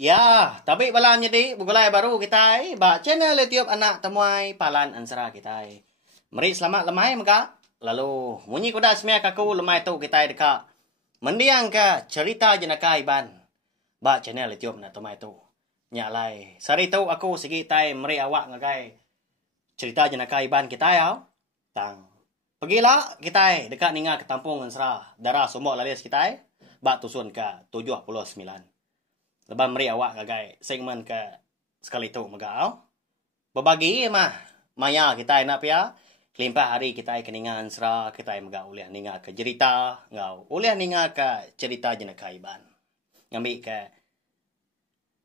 Ya, tapi balam jadi bugulai baru kita ba channel YouTube anak temuai palan ansara kita. Mari selamat lemai maka. Lalu munyi kuda semia kaku lemai tu kita deka. Mendiang ke cerita jenaka iban. Ba channel YouTube na temai tu. Nya lai. Sari tu aku segi tai mari awak ngagai cerita jenaka iban kita ya. Tang. Pergilah kita dekat ninga ke Tampung Ansara. Darah Sumbok Lalis kita. Ba tusun ke 79. Lepas meri awak kagai segmen ke sekali tu megau. Berbagi mah maya kita nak pia. Kelimpah hari kita keninga Ansara kita megau uliah ninga ke cerita ngau. Uliah ninga ke cerita jenaka iban. Ngambil ke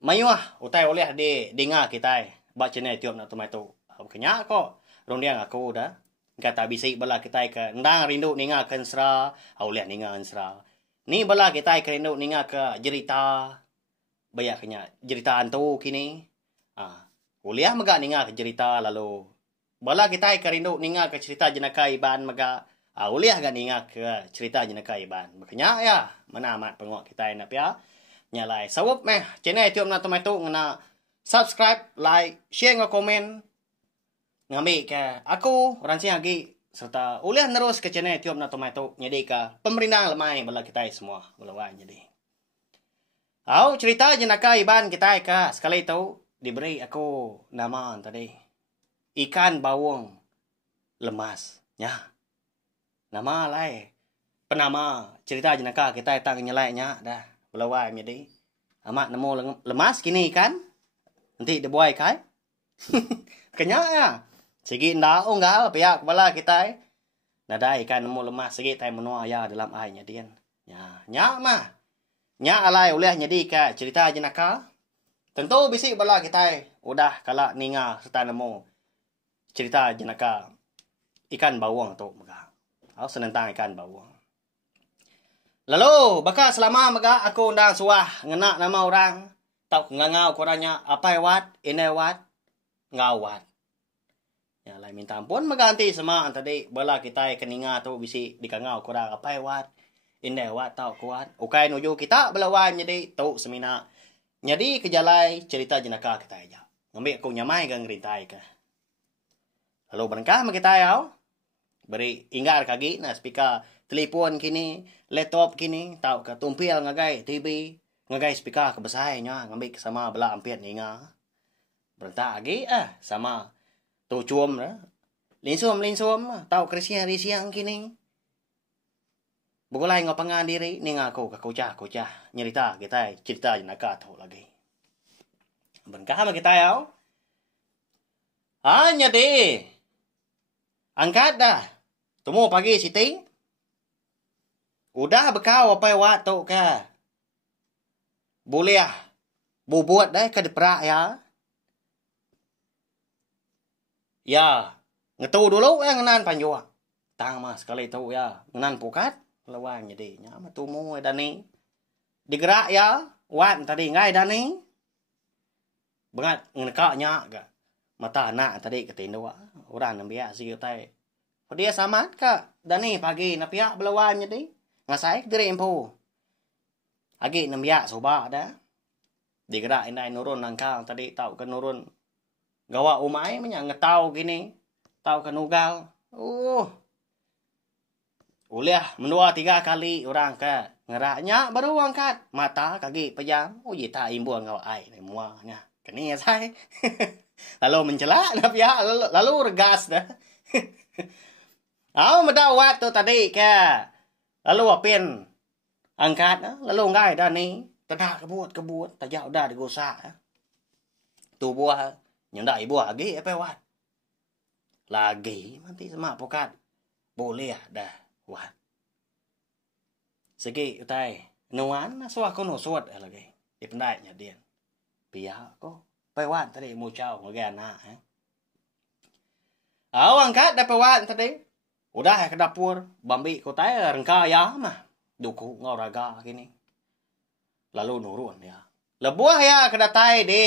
mayuah utai uliah di dengar kita ba channel tiup nak tumai tu. Kenya kok rondiang aku dah. Kata bisik bala kita ke ndang rindu ninga ke Ansara, uliah ninga Ansara. Ni bala kita ke rindu ninga ke cerita banyak kenya cerita antu kini. Uliah mega ninga ke cerita lalu. Bala kita ke rindu ninga ke cerita jenaka iban mega. Uliah ga ninga ke cerita jenaka iban. Makanya ya, mana amat pengok kita nak pia. Nyalai. Sawup meh channel YouTube na tomai tu ngena subscribe, like, share ngau komen. Ngambil ke aku orang sini lagi serta uliah terus ke channel YouTube na tomai tu nyedi ke pemerintah lemai bala kita semua. Bala jadi. Cerita jenaka iban kita ke sekali itu diberi aku nama tadi. Ikan bawang lemas. Ya. Nama lai. Penama cerita jenaka kita tang nyelainya dah. Belawai jadi. Amat nemu lemas kini ikan. Nanti dibuai kai. Kenya ya. Segi ndak unggal pihak kepala kita. Nada ikan nemu lemas segi tai menua ya dalam airnya dia. Ya, nya mah. Nya alai uliah jadi ke cerita jenaka. Tentu bisik bala kita udah kala ninga serta nemu cerita jenaka ikan bawang tu mega. Senentang ikan bawang. Lalu baka selama mega aku undang suah ngena nama orang tau ngangau koranya apa wat ini wat ngawat. Ya lai minta ampun mengganti sama tadi bala kita keninga tu bisik dikangau korang apa wat ini wat tau kuat. Ukai nuju kita belawan jadi tu semina. Jadi kejalai cerita jenaka kita aja. Ngambil aku nyamai gang rintai ke. Lalu berengkah sama kita ya. Beri inggar kaki na speaker telefon kini, laptop kini, tau ke tumpil ngagai TV, ngagai speaker kebesainya ngambil sama bela ampir ninga. Berentak lagi sama tu cuam dah. Linsum tau kerisian kini. Bugulai ngapangan diri ninga aku ke kocah nyerita kita cerita jenaka tu lagi. Berengkah sama kita ya. Hanya deh. Angkat dah. Temu pagi siti. Udah bekau apa waktu ke. Boleh bubuat dah ke deperak ya. Ya. Ngetu dulu ngenan panjua. Tang mas sekali tu ya. Ngenan pukat. Lawan jadi. Nyama tumu dani. Digerak ya. Wan tadi ngai dani. Bengat ngekaknya ke. Mata anak tadi ketindu. Orang nambiak sikit tay. Dia sama ke. Dani pagi napiak belawan jadi. Ngasai diri empu. Agi nambiak soba dah. Digerak indai nurun nangkal tadi tahu ke nurun. Gawa umai punya ngetau gini. Tahu ke nugal. Uliah menua 3 kali orang ke. Ngeraknya baru angkat. Mata kaki pejam. Yita imbuan gawa ai. Muanya. Kini ya say. Lalu mencelak napiak. Lalu regas dah. Medawat tu tadi ke. Lalu apin angkat. Lalu ngai dah ni. Tadak kebut. Tajak udah digosak. Tu buah. Nyanda ibu lagi apa wat. Lagi. Nanti semak pokat. Boleh dah wat. Segi utai. Nuan suah kono suat lagi. Dipendainya dia. Pihak kok. Pewat tadi mu cau ngage anak. Angkat dah pewat tadi. Udah ke dapur. Bambi ko tayo rengka ya mah. Duku ngauraga gini. Lalu nurun ya. Lebuah ya ke datai di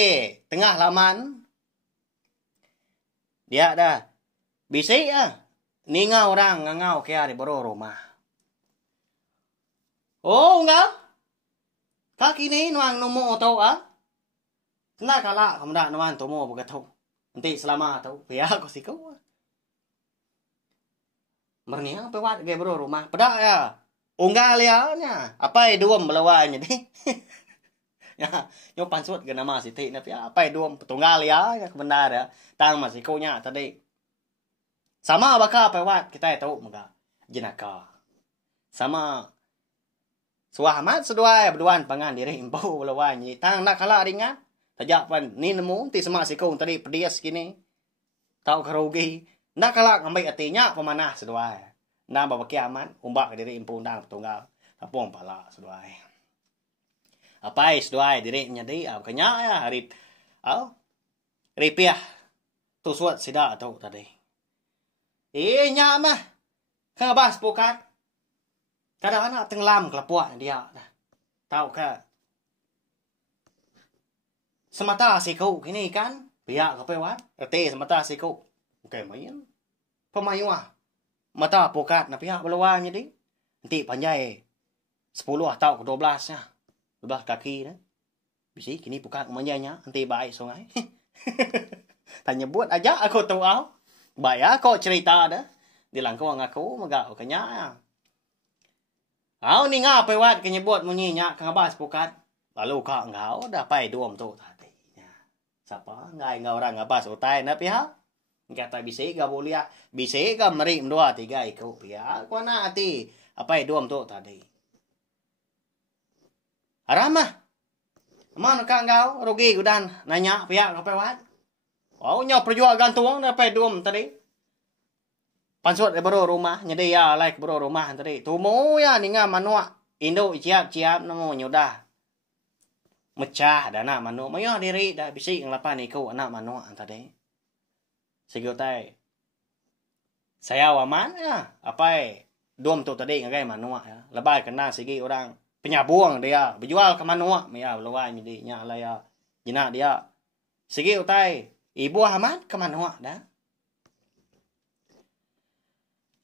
tengah laman. Dia dah. Bisik ninga orang ngangau kaya di baro rumah. Oh enggak. Kaki ni nuang nomo tau Nak kalah kamda naman tumo begitu. Nanti selama tahu pihak ko siko. Mernia pewat gay bro rumah. Pedak ya. Unggal ya nya. Apa duom belawanya di. Ya, nyo pansut ke nama siti na pia. Apa duom petunggal ya benar ya. Tang masih ko nya tadi. Sama baka pewat kita tahu mga jenaka. Sama suamat seduai berduan pangan diri impo belawanya. Tang nak kalah ringan. Tajak pan ni nemu ti sama si kong tadi pedias kini. Tau karogi. Nak kalak ngambil artinya pemanah seduai. Nak bawa kiaman umbak diri impu undang tunggal. Tapong pala seduai. Apa seduai diri nyadi au kenya ya harit. Au ripiah. Tu suat sida tau tadi. Nya mah. Kang bas pokat. Kadang-kadang tenglam kelapuan dia. Tahu ka? Semata siku kini kan pihak kapewat rete semata siku oke main pemayuah mata pokat na pihak belawanya di nanti panjai 10 atau ke 12 nya 12 kaki dah bisi kini pokat manjanya nanti baik sungai tanya buat aja aku tahu au bayar kau cerita dah dilangkau ngaku maga okanya au ni ngapa pewat kenyebut munyinya kangabas pokat lalu kau ngau dah pai duom tu siapa ngai orang ngabas utai na pihak kata bisa ga boleh bisa ga meri 2 3 ikut pihak ko na ati apa duam tu tadi aramah mana kang ngau rugi gudan nanya pihak apa wat oh nya perjuangan tuang na apa duam tadi pansut baru rumah nyedi ya like baru rumah tadi tumo ya ninga manua indo ciap namo nyudah mecah dana manu mayo diri dah bisi ngelapan iku anak manu tadi segitai saya waman ya apa dom tu tadi ngagai manu ya lebay kena segi orang penyabuang dia berjual ke manu ya luai jadi nya lah ya jina dia segi utai ibu aman ke manu dah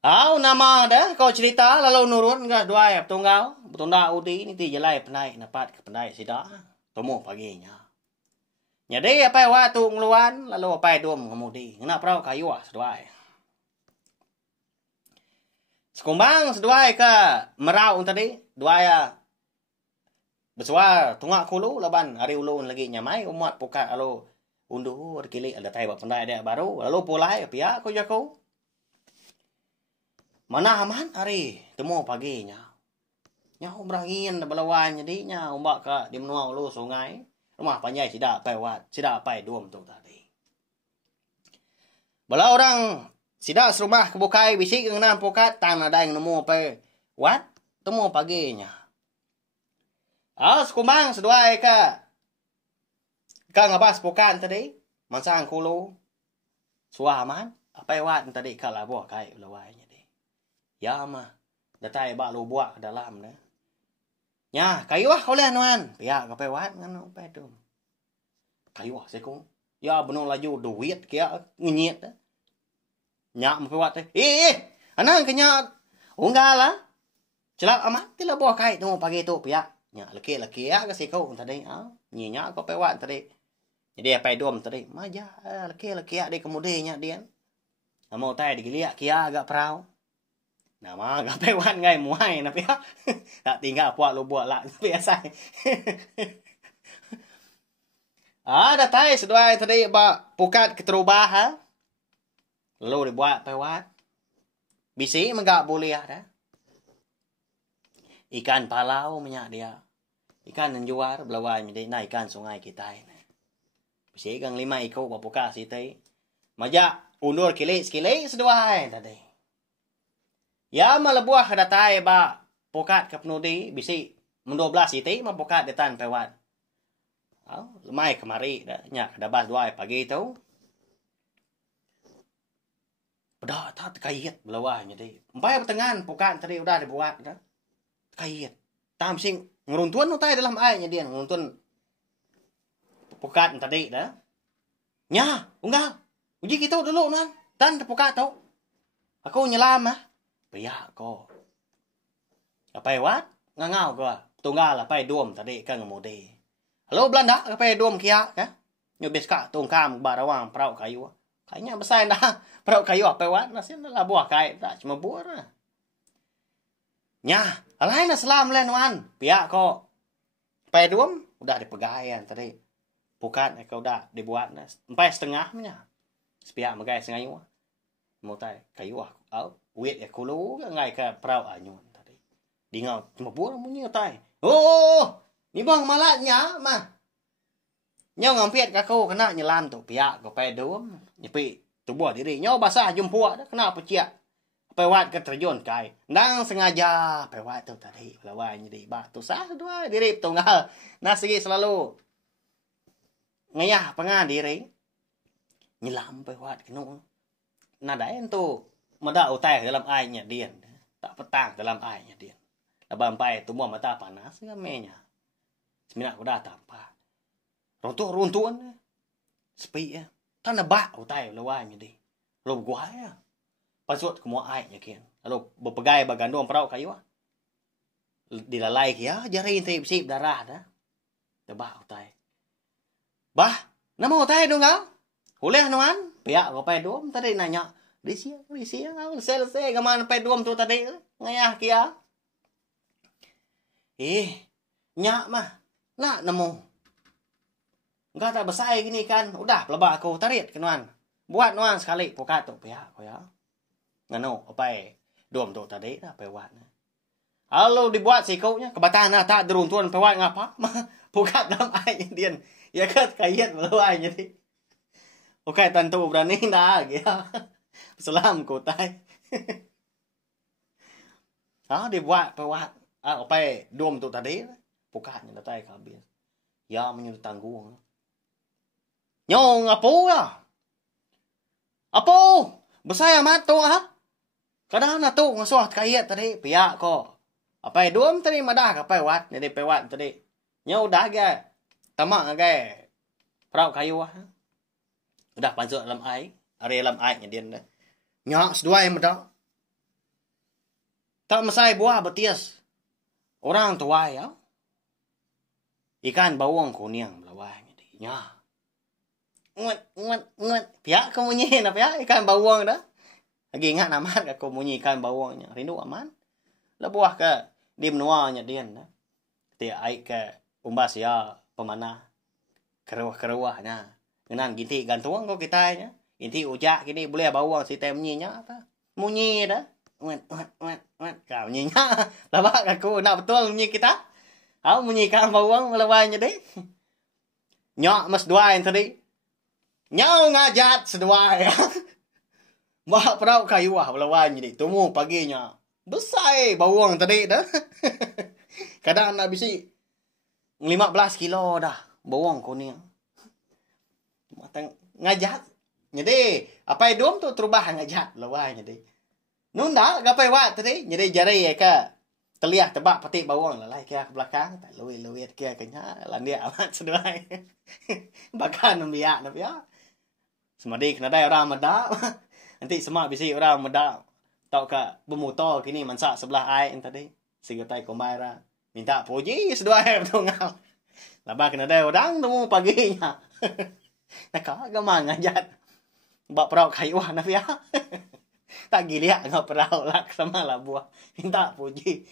au nama dah kau cerita lalu nurun enggak dua ya tunggal betunda udi ni ti jelai penai napat ke penai sida tomo paginya. Jadi apa waktu ngeluan lalu apa dom kemudi. Ngena prau kayu seduai. Sekumbang seduai ke merau tadi dua ya. Bersuar tungak kulu laban hari ulun lagi nyamai umat pukat lalu undur kili ada tai bak pandai dia baru lalu pulai pia ko jako. Mana aman hari temu paginya. Nya umrangin belawan jadi nya umbak ka di menua ulu sungai rumah panjai sida pai wat sida pai duom tu tadi bala orang sida serumah kebukai bisik ngena pokat tang ada yang nemu pai wat temu paginya sekumbang seduai ka ngabas pokat tadi mansang kulu suaman apa wat tadi kala buah kai belawan jadi ya mah datai ba lu buah dalam dah nya kayu oleh anuan pihak ka pewat ngano pe tu kayu sekong ya beno laju duit kia ngenyet nya pewat anang kenya unggala celak amat tila buah kai tu pagi tu pihak nya laki ya ka sekong tadi nyinya ko pewat tadi jadi apa dom tadi maja laki ya di kemudinya dia mau tai digilia kia agak perau nama gape wan ngai muai na pia tak tinggal puak lu buat lah biasa ada tai seduai tadi ba pukat keterubah ha lalu dibuat pewat bisi enggak boleh dah ikan palau minyak dia ikan menjuar belawai jadi na ikan sungai kita ini bisi gang 5 ikut ba pukat sitai maja undur kilik seduai tadi ya malabuah datai ba pokat ke penudi bisi men-12 iti ma pokat detan pewat. Lemai kemari dah nyak dabas dua pagi tu. Pada tak terkait belawanya deh. Empai pertengahan pokat tadi udah dibuat dah. Terkait. Tam sing ngeruntun utai dalam airnya dia ngeruntun pokat tadi dah. Nya, unggal. Uji kita dulu nan. Dan pokat tau. Aku nyelam Pihak ko. Apa wat? Ngangau ko. Tunggal apa duom tadi kan ngemudi. Halo Belanda apa duom kia ka? Nyo beska tungkam barawang perau kayu. Kayaknya besar dah perau kayu apa wat nasi lah buah kai tak cuma buah. Nya, alai na selam len wan. Pihak kok pedum udah dipegaian tadi. Bukan kau udah dibuat sampai setengahnya. Sepihak megai setengah yu. Mau tai kayu au wet ya kulu ngai ka perau anyun tadi. Dingau cuma buah munyi tai. Oh, ni bang malatnya mah. Nhau ngampiat kaku kena nyelam tu pihak ko pedum. Nyepi tubuh diri nhau basah jumpa dah kena peciak. Pewat ke terjun kai. Nang sengaja pewat tu tadi. Lawan jadi batu sah dua diri tunggal. Nasi selalu ngayah pengan diri. Nyelam pewat kenu. Nadain tu mada utai dalam airnya dian. Tak petang dalam airnya dian. Labang pai tumbuh mata panas ngamenya. Semina kuda tampak. Runtuh-runtuhan. Sepi ya. Tanah bak utai lawan jadi. Lo gua ya. Pasut semua airnya kian. Lalu berpegai bagandung perau kayu. Dilalai kia jari sip darah dah. Tebak utai. Bah, nama utai dong kau? Boleh nuan? Pihak kau pedom tadi nanya. Risia kau selesai gaman pedom tu tadi ngayah kia. Nyak mah. Nak nemu. Enggak tak besar gini kan. Udah pelabak aku tarik ke nuan. Buat nuan sekali pukat tu pihak kau ya. Ngano apa dom tu tadi dah pewat. Kalau dibuat sikunya kebatan tak deruntuan pewat ngapa? Pukat dalam air dian. Ya kat kayat meluai jadi. Okey tentu berani dah ya. Selam kotai. Dibuat pewat. Apa dom tu tadi pukatnya datai habis. Ya menyuruh tanggung. Nyong apa ya? Apa? Besar amat tu Kadang na tu ngasuh kayat tadi pihak ko. Apa dom tadi madah apa wat jadi pewat tadi. Nya udah ga. Tamak ga. Perau kayu Udah pansuk dalam air, area dalam airnya dia dah. Nya sedua yang madah. Tak mesai buah betias. Orang tua ya. Ikan bawang kuning melawai jadi. Nya. Ngut. Pihak kamu nyen apa ya ikan bawang dah. Lagi ingat nama aku bunyikan bawangnya. Rindu aman. Lebuah ke di menuanya dia. Ketika air ke umbas ya pemanah. Keruah-keruah. Ngenan ginti gantuang kau kita. Ginti ujak gini boleh bawang si tem munyinya. Munyi dah. Wet. Kau munyinya. Lebak aku nak betul munyi kita. Kau munyikan bawang melawainya deh. Nyak mas dua yang tadi. Nyau ngajat sedua ya. Mak perau kayu lawan jadi. Temu paginya. Besar bawang tadi dah. Kadang nak bisi 15 kilo dah. Bawang kuning. Matang ngajat. Jadi apa dom tu terubah ngajat lawan jadi. Nunda gapai wat tadi. Jadi jari ka teliah tebak petik bawang lalai ke belakang. Tak luit ke kenya. Landia amat seduai. Bahkan membiak nak ya. Semadi kena ada orang medak. Nanti semak bisi orang medak. Tau ka bermotor kini mansak sebelah air tadi. Sigatai kombaira. Minta puji sedua air tunggal. Labah kena ada orang temu paginya. Nak gamang ngajat. Bak perau kayu nak ya. Tak giliak ngau perau lak sama lah buah. Minta puji.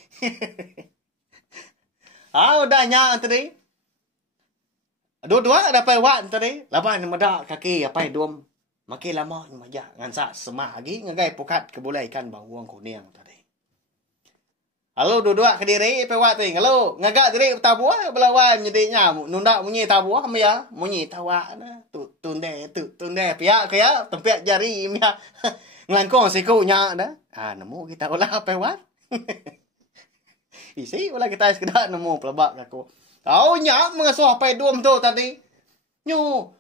Udah nyak tadi. Dua-dua dapat wat tadi. Laban medak kaki apa dom. Makin lama majak ngansak semah lagi ngagai pukat kebulai ikan bawang kuning tadi. Halo dua-dua ke diri pewat tu. Halo ngagak diri tabuah belawan jadinya nunda bunyi tabuah ya. Bunyi tawa na tunde pihak kaya tempat jari ya. Nglangkong sikunya dah. Nemu kita ulah pewat. Isi ulah kita sekedar nemu pelabak aku. Kau nyak mengasuh apa dom tu tadi. Nyu.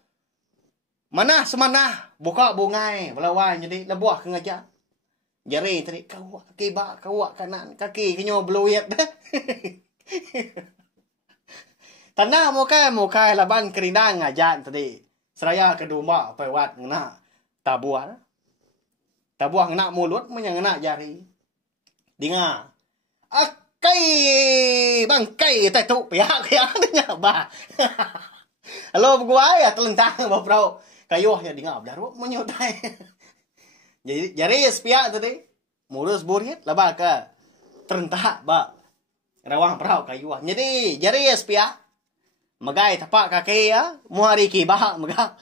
Mana semanah buka bungai belawan jadi lebuah ke ngajak. Jari tadi kau kaki bak kau kanan kaki kenyo beluit dah. Tanah mukai laban kerindang ngajak tadi. Seraya kedua apa wat ngena tabuah. Tabuah ngena mulut menyang ngena jari. Dinga. Akai bangkai tetu pihak nya bah. Halo buguai ya telentang baprau. Kayuh ya dingap daru menyutai. Jadi jari sepia tadi. Murus burit laba ka terentak ba. Rawang prau kayuh. Jadi jari sepia. Magai tapak kaki ya. Muari kibah maga.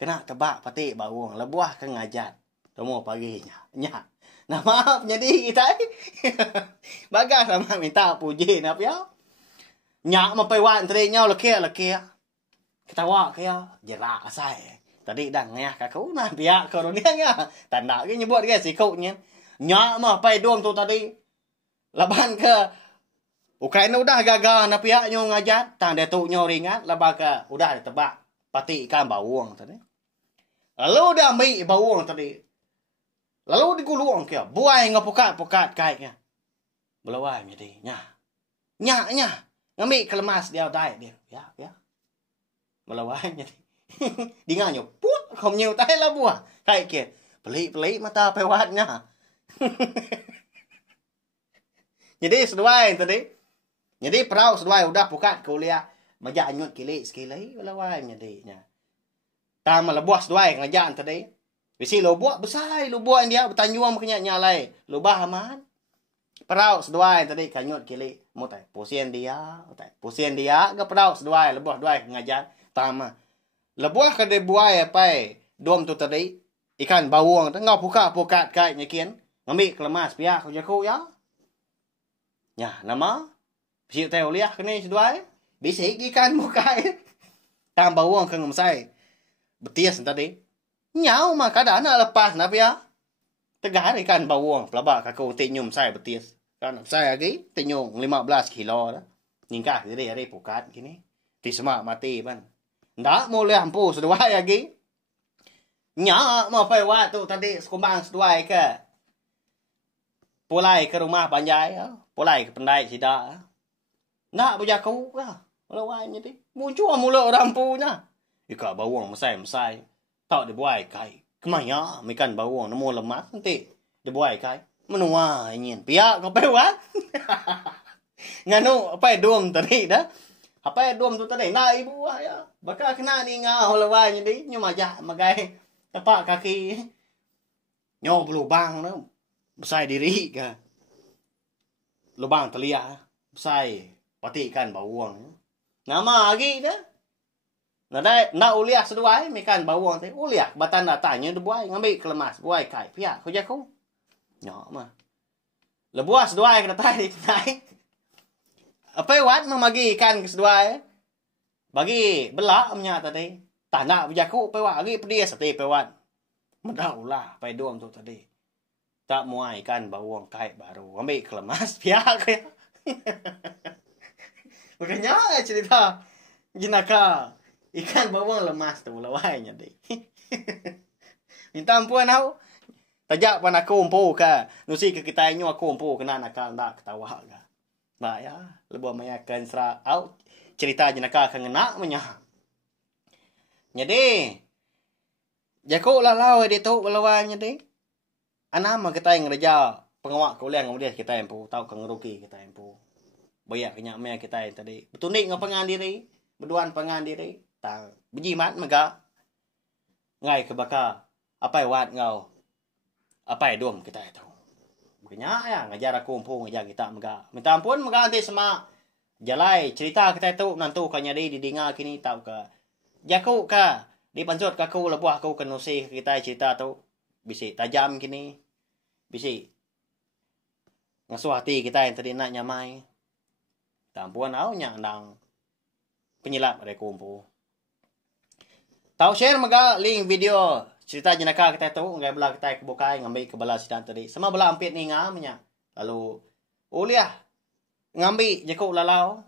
Kena tebak pati bawang lebuah ke ngajat. Temu paginya. Nya. Nah maaf jadi kita bagas sama minta puji nap ya. Nya mà phải quan tadi nhau là kia. Ketawa kaya jerak asai. Tadi đang nghe cả cú na bia kalau dia nya. Tanda ke nyebut ke si kau nya. Nya mah pai dom tu tadi. Laban ke Ukraina udah gagal na pihak nyo ngajat. Tang dia tu nyo ringat laban ke udah ditebak pati ikan bawang tadi. Lalu dia ambil bawang tadi. Lalu digulung ke buai ngapukat-pukat kaitnya. Belawai jadi nya. Nya. Ngambil kelemas dia dai dia. Ya. Melawai jadi. Dia nyo put không nhiều tay là bùa. Cái kia. Pelik mata pewatnya. Jadi seduai tadi. Jadi perahu seduai udah pukat kuliah. Majak nyut kili sekili. Melawai jadi. Tama lebuah seduai ngajak tadi. Bisi lo buat besar. Lo buat dia bertanjuang makanya nyalai. Lo bahaman. Perahu seduai tadi kanyut kili. Mutai pusien dia. Ke perahu seduai. Lebuah seduai ngajak. Tama. Lebuah ke de buai pai dom tu tadi ikan bawang tu ngau pukat kai nyakian ngambil kelemas pihak ko jaku ya. Ya, nama siu teu liah kene seduai bisik ikan mukai. Tam bawang ke ngamsai. Betis tadi. Nyau mah kada nak lepas na pihak. Tegar ikan bawang pelaba kakau tinyum sai betis. Kan saya lagi tinyum 15 kilo dah. Ningkah jadi hari pukat gini. Ti semak mati ban. Ndak mau lampu seduai lagi. Nya mau pai wa tu tadi sekumbang seduai ke. Pulai ke rumah panjai, pulai ke pendai sida. Nak berjaku lah. Melawai jadi. Muncul mula rampunya. Ika bawang mesai. Tak dibuai kai. Kemanya ikan bawang nemu lemas nanti dibuai kai. Menua ingin. Pihak kau pai wa. Nganu apa dom tadi dah. Apa dom tu tadi na ibu ya. Bakal kena ni ngau lawai jadi nyo majak magai tapak kaki. Nyo berlubang tu. Besar diri ke. Lubang telia. Besar pati ikan bawang. Nama lagi dah. Nak uliah seduai ikan bawang tu. Uliah batan datanya tu buai ngambil kelemas buai kai pihak kau jaku. Nyo mah. Lebuah seduai kena tai di naik. Apa wat memagi ikan ke seduai. Bagi belak punya tadi. Tak nak berjaku pe wat lagi pedih sati pe wat. Medaulah pe dom tu tadi. Tak muai ikan bawang kai baru. Ambil kelemas pihak ke. Makanya cerita jenaka ikan bawang lemas tu lawainya deh. Minta ampun aku. Tajak pan aku umpu ka. Nusi ke kita nyu aku umpu kena nakal ndak ketawa ka. Nah ya, lebih mayakan sera out cerita jenaka akan ngena menya. Jadi jaku lalau dia tu belawanya deh. Ana mah kita yang ngereja pengawak kuliah kemudian kita empu tahu kang rugi kita empu. Banyak kenyak me kita yang tadi. Betunik ngapangan diri, berduan pangan diri, tang bejimat mega. Ngai ke baka apa wat ngau. Apa dom kita itu. Makanya ya ngajar aku umpu ngajar kita mega. Minta ampun mega nanti semak. Jalai cerita kita itu nantu kanya di didengar kini tahu ke. Jaku ka di pansut kaku lebuah aku kenusi kita cerita tu bisi tajam kini. Bisi ngasuh hati kita yang tadi nak nyamai. Tampuan au nyandang penyilap dari kumpu. Tahu share mega link video cerita jenaka kita tu ngai belah kita kebukai ngambil ke belah sidang tadi. Sama belah ampit ni ngamnya. Lalu uliah ngambil jekuk lalau.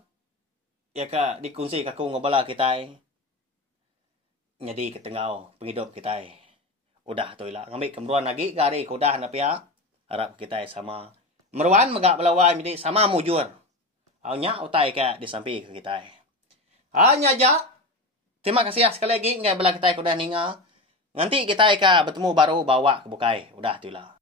Ya ka dikunci kaku ngabala kita. Jadi ketengau penghidup kita. Udah tu lah ngambil kemeruan lagi gari kudah na pia. Harap kita sama meruan megak belawan jadi sama mujur. Aunya utai ka di samping ke kita. Hanya aja. Terima kasih sekali lagi ngai belah kita kudah ninga. Nanti kita bertemu baru bawa ke bukai. Udah tu lah.